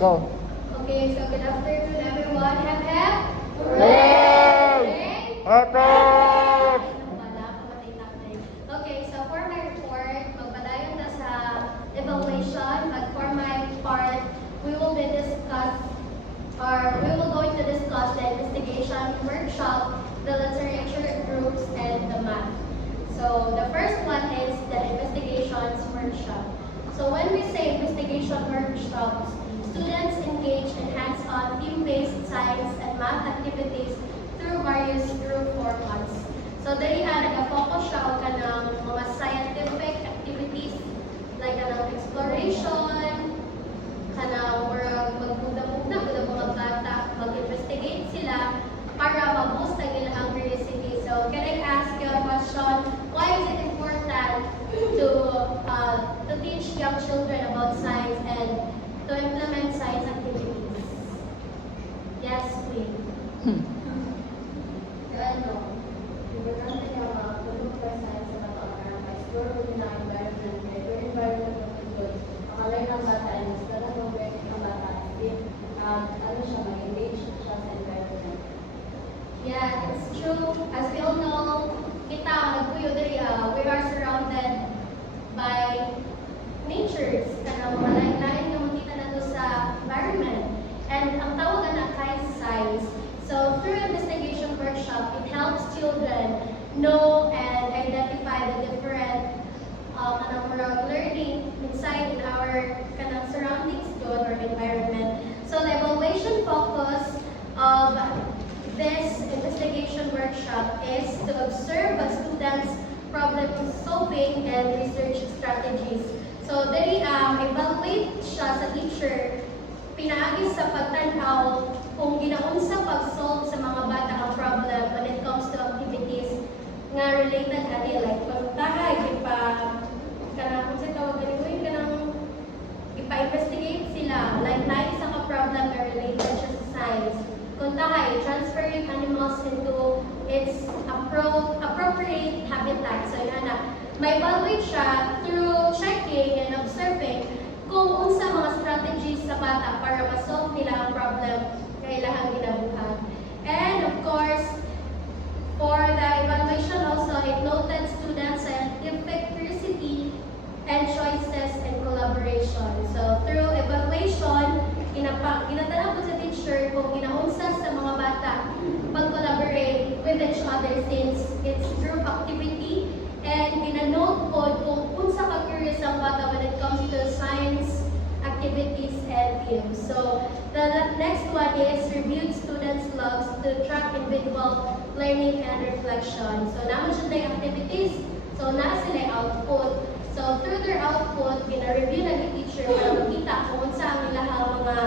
go. Okay, so good afternoon everyone. Hep hep! Hooray! Epic! Okay, so for my report, magpadayon na sa evaluation, but for my part, we will going to discuss the investigation workshop, the literature groups, and the math. So the first one is the investigations workshop. So when we say investigation workshops, students engage in hands-on theme-based science and math activities through various group formats. So dali nag-focus siya o kanang mga scientific activities like kanang exploration, kanang magmuda-muda sa mga bata, mag-investigate sila para ma-boost ang ilang curiosity. So can I ask you a question? Why is it important to teach young children about science and to implement science activities? Yes, please. Importante nga matulog ka science sa bata para ma-explore mo din ang environment. Kaya yung environment mo good, makalay ng bata and mas talagang mag-work ang bata. Mag-engage siya sa environment. Yeah, it's true. As we all know, kita nagpuyo diri we are surrounded by natures. Kanang malain-lain nga makita nato sa environment. And ang tawagan na kay science. So through investigation workshop, it helps children know and identify the different learning inside in our surroundings or environment. So the evaluation focus of this investigation workshop is to observe a students' problem solving and research strategies. So dali evaluate siya sa teacher pinaagi sa pagtanaw kung ginaunsa pag-solve sa mga bata ang problem when it comes to activities nga related ani like pagtahay kanang kung sa tawag ganito kanang ipa-investigate sila like na isa ka problem na related siya sa science kung tahay transferring animals into its appropriate habitat. So yun na may evaluate siya through checking and observing kung unsa mga strategies sa bata para ma-solve nila ang problem na ilang ginabuhat. And of course, for the evaluation also, it noted students' scientific curiosity and choices and collaboration. So through evaluation, ginatala po sa teacher kung ginaunsa sa mga bata pag-collaborate with each other since it's group activity and ginanote po kung unsa ka-curious ang bata when it comes to science activities and themes. So the next one is reviewed students' logs to track individual learning and reflection. So naman siya tayong activities, so na sila output. So through their output, gina-review na ni teacher para makita kung unsa ang ilahang mga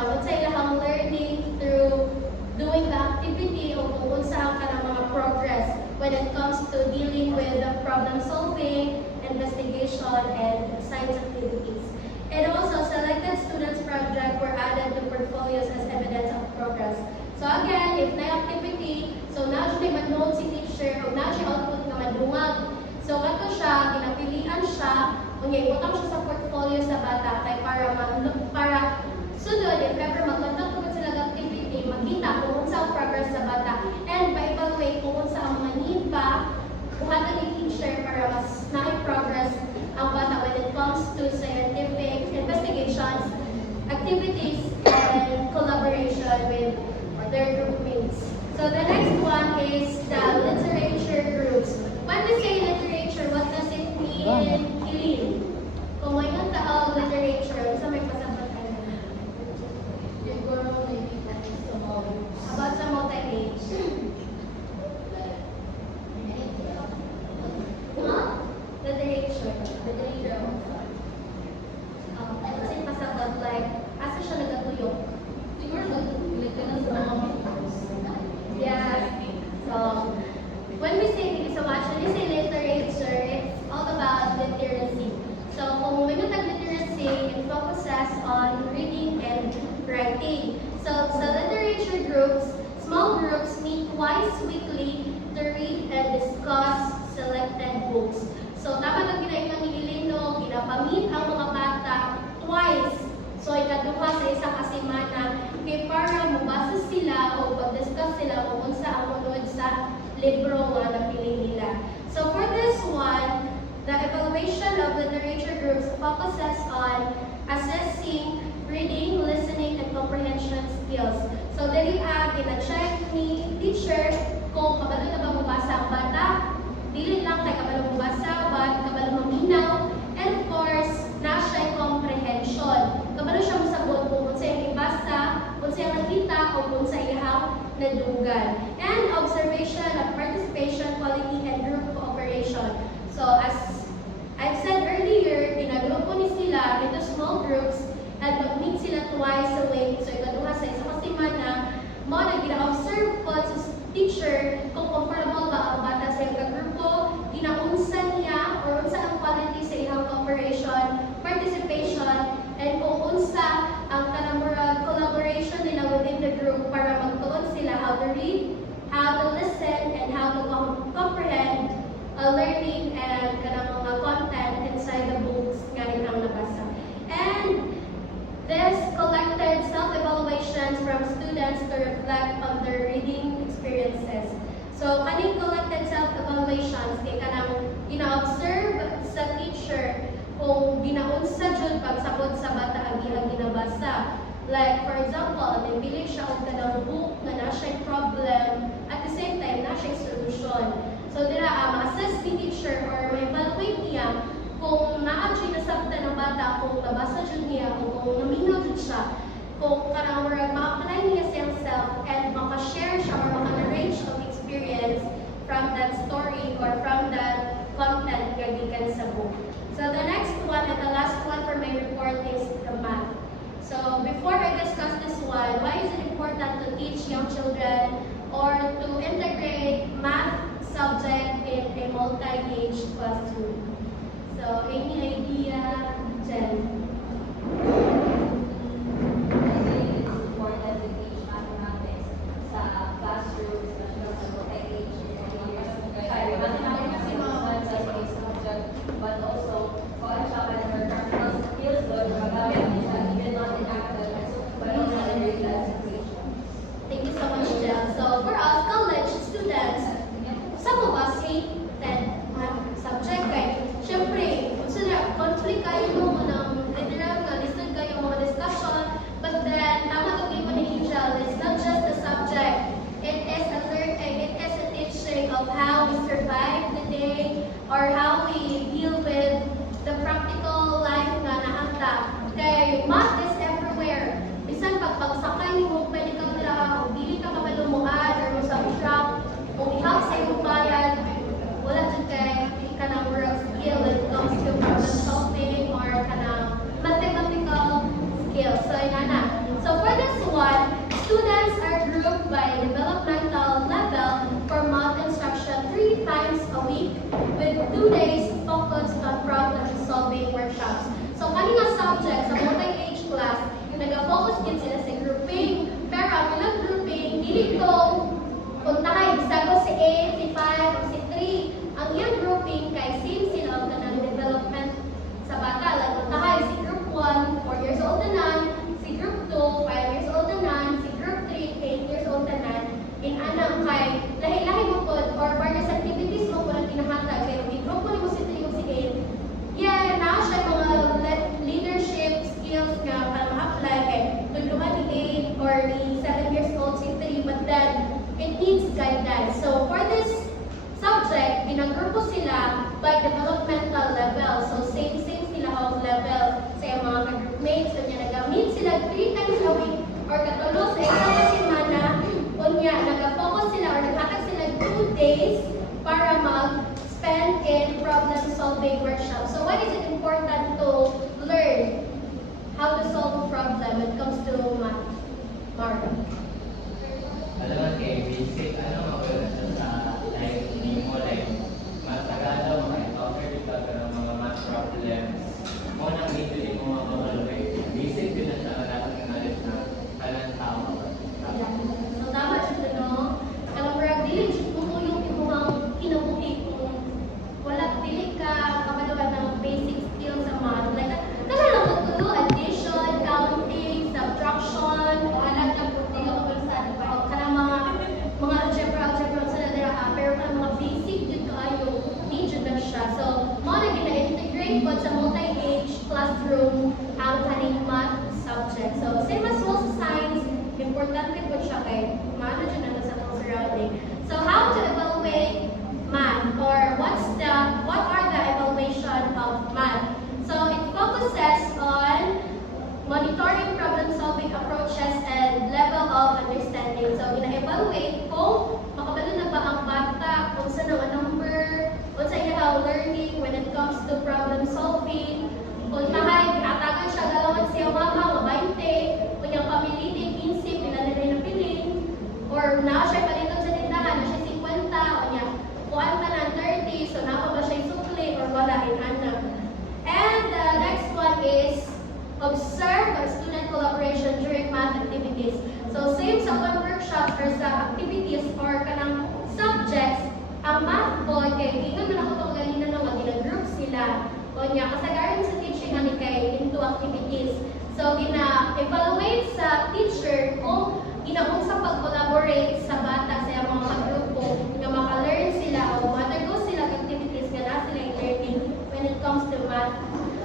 unsa ilahang learning through doing the activity o kung unsa ang kanang mga progress when it comes to dealing with problem solving, investigation, and science activities. And also, selected students' projects were added to portfolios as evidence of progress. So again, if na activity, so na siya mag-note si teacher o na siya output nga madungag. So kato siya, ginapilian siya, kunya ibutang siya sa portfolio sa bata kay para sunod, if ever mag-conduct ko sila ng activity, makita kung unsa ang progress sa bata and ma-evaluate kung unsa ang mga need pa buhatan ni teacher para mas na-progress ang bata when it comes to scientific investigations, activities, and collaboration with their group mates. So the next one is the literature groups. When we say literature, what does it mean? Eileen? Kung may taong literature, sa may pasabot ka na? Siguro maybe that is the moment. About sa multi-age. Literature. Kasi pasabot like, asa siya nagatuyok? Siguro like ka na sa mga mentors. Yeah. So, when we say, so actually say literature, it's all about literacy. So, kung may literacy, it focuses on reading and writing. So, sa literature groups, small groups meet twice weekly to read and discuss selected books. So, dapat ang ginaingan ni Ilino, ginapamit ang mga bata twice So ikaduha sa isa ka semana kay para mabasa sila o pag-discuss sila kung unsa ang munod sa libro nga napili nila. So for this one, the evaluation of literature groups focuses on assessing reading, listening, and comprehension skills. So dali gina-check ni teacher kung kabalo na ba mabasa ang bata, dili lang kay kabalo mabasa, but kabalo maminaw, and of course, na siya comprehension. Kabalo siya mosagot kung unsa iyang ibasa, unsa iyang nakita, o unsa iyang nadugan. And observation of participation, quality, and group cooperation. So as I've said earlier, ginagrupo ni sila into small groups at mag-meet sila twice a week. So ikaduha sa isang semana, mo na gina-observe po sa teacher kung comfortable ba ang bata sa iyang grupo, ginaunsa niya or unsa ang quality sa iyang cooperation, participation, and kung unsa ang kanamurag collaboration nila within the group para magtuon sila how to read, how to listen, and how to comprehend learning and kanang mga content inside the books nga ilang nabasa. And this collected self-evaluations from students to reflect on their reading experiences. So, kaning collected self-evaluations, kay kanang gina-observe sa teacher kung ginaunsa jud pagsabot sa bata ang iyang ginabasa. Like, for example, nipili siya og kanang book nga na siya problem, at the same time, na siya solution. So, dira, ma-assess ni teacher or ma-evaluate niya kung na-actually nasabtan ng bata, kung nabasa jud niya, o kung naminaw jud siya, kung karang ma-apply niya siyang self and maka-share siya or maka-narrate of experience from that story or from that content nga gikan sa book. So the next one and the last one for my report is the math. So before I discuss this one, why is it important to teach young children or to integrate math subject in a multi-age classroom? So any idea, Jen? But also, practical skills, even not in academics, but also in regular education. Thank you so much, Jen. So for us college students, some of us hate that math subject. Kaya, syempre, conflict kayo mo ng literal nga, listen kayo mga discussion, but then, tama to mo ni Angel, it's not just the subject. It is a teaching of how we survive the day or how we deal with the practical life nga nahanta. Kaya math is everywhere. Bisan pagsakay mo, pwede kang nila, o dili ka kamalumuan or mo sa shop, o ihap sa iyong bayad, wala dyan kay kanang work skill when it comes to problem solving or kanang mathematical skills. So, inana. So, for this one, students are grouped by developmental level for math instruction 3 times a week with 2 days focused on problem solving workshops. So, kanina subject sa multi-age class, nag-focus din sila sa grouping, pero ang ilang grouping, dili to puntahan, sago si A, si 5, o si 3. Ang iyang grouping kay same sila ang kanang development sa bata. Like, puntahan si group 1, 4 years old na nan, si group 2, 5 years old na nan, si group 3, 8 years old na nan. In anang kay, lahi-lahi mo po, or various activities mo po na tinahatag. Kaya i-group mo ni mo si 3 o si 8. Yeah, na siya mga leadership skills nga parang apply kay tulungan ni 8 or ni 7 years old si 3, but then it needs guidance. So for this subject, pinagrupo sila by developmental level. So same sila ang level sa iyang mga ka-groupmates. So niya nag-meet sila 3 times a week or katulo sa isang semana. Unya, nag-focus sila or naghatag sila 2 days para mag-spend in problem-solving workshop. So why is it important to learn how to solve a problem when it comes to math? Mark? Alam mo, kay basic, mo sa like, hindi mo like, matagalaw, offer ka ng mga math problems. Mo nang hindi mo mamalaway. Basic din na siya, dapat ng knowledge na kalang tao. So tama siya no? Kalang brag, dili mo yung imuhang kinabuhi kung wala dili ka kabalawan ng basic understanding. So, gina-evaluate kung makabalo na ba ang bata, kung saan ang number, kung sa iya learning when it comes to problem solving, kung tahay, atagan siya galawat siya mama, nga 20, kung yung pamiliti, 15, pila na rin napilin, or na siya palitot sa tindahan, na siya 50, o niya, kuhaan ka ng 30, so na ba siya sukli, or wala, inana. And the next one is observe student collaboration during math activities. So same sa one workshop or sa activities or kanang subjects, ang math po, kay ikaw na ako itong ganina na gina-group sila. O niya, kasagaran sa teaching ani kay into activities. So gina-evaluate sa teacher kung ginaon sa pag-collaborate sa bata sa mga kagrupo na maka-learn sila o undergo sila ng activities nga na sila yung learning when it comes to math.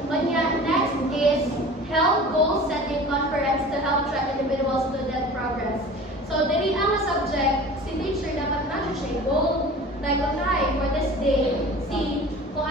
O niya, next is held goal setting conference to help track individual student progress. So dili ang subject, si teacher dapat na siya goal. Like, okay, for this day, si 4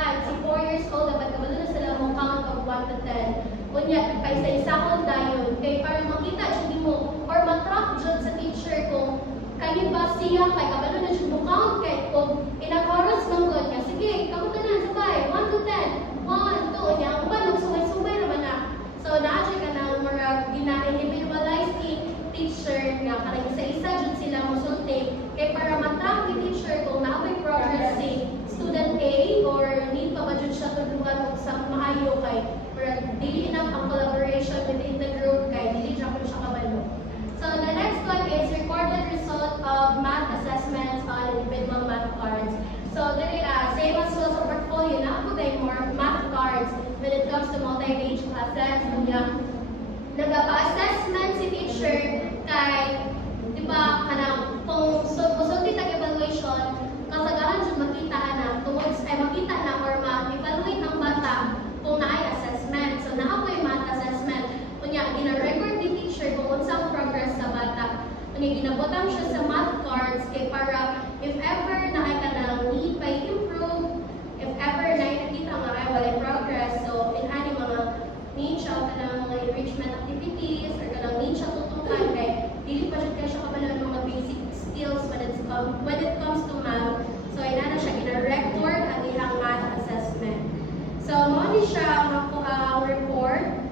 years old, dapat kabalo na sila mo count of 1 to 10. Kunya, kay sa isahon dayon, kay para makita siya mo, or matrack dyan sa teacher kung kani ba siya, kay kabalo na siya mo count, kay kung ilang oras lang ko niya, sige, kamuta na, sabay, 1 to 10, 1, 2, niya, ang ba, nagsumay-sumay naman na. So, na-check ka ng mga gina-individualize ni teacher nga, karang isa-isa dyan sila musulti, kay para matrack ni teacher kung naabay progress si student A or need pa ba dyan siya tulungan o sa maayo kay para dili enough ang collaboration within the group kay dili siya kung siya kabalo. So the next one is recorded result of math assessments on individual math cards. So dili same as well sa portfolio na po tayo more math cards when it comes to multi-page classes. Nagapa-assessment si teacher kay di ba kanang kung musulti tag evaluation kasagaran jud makita na tungod ay makita na or ma-evaluate ang bata kung naay assessment. So naa po yung math assessment. Kunya gina-record ni teacher kung unsang progress sa bata. Kunya ginabutang siya sa math cards kay para if ever naay ka nang need pa improve, if ever naay nakita nga ay walay progress, so in ani mga need siya ka ng mga enrichment activities or ka ng need siya tutukan kay dili pa siya siya kabalo ng mga basic skills when it comes to math. So inana siya gina-record ang ilang math assessment. So mo ni siya ang report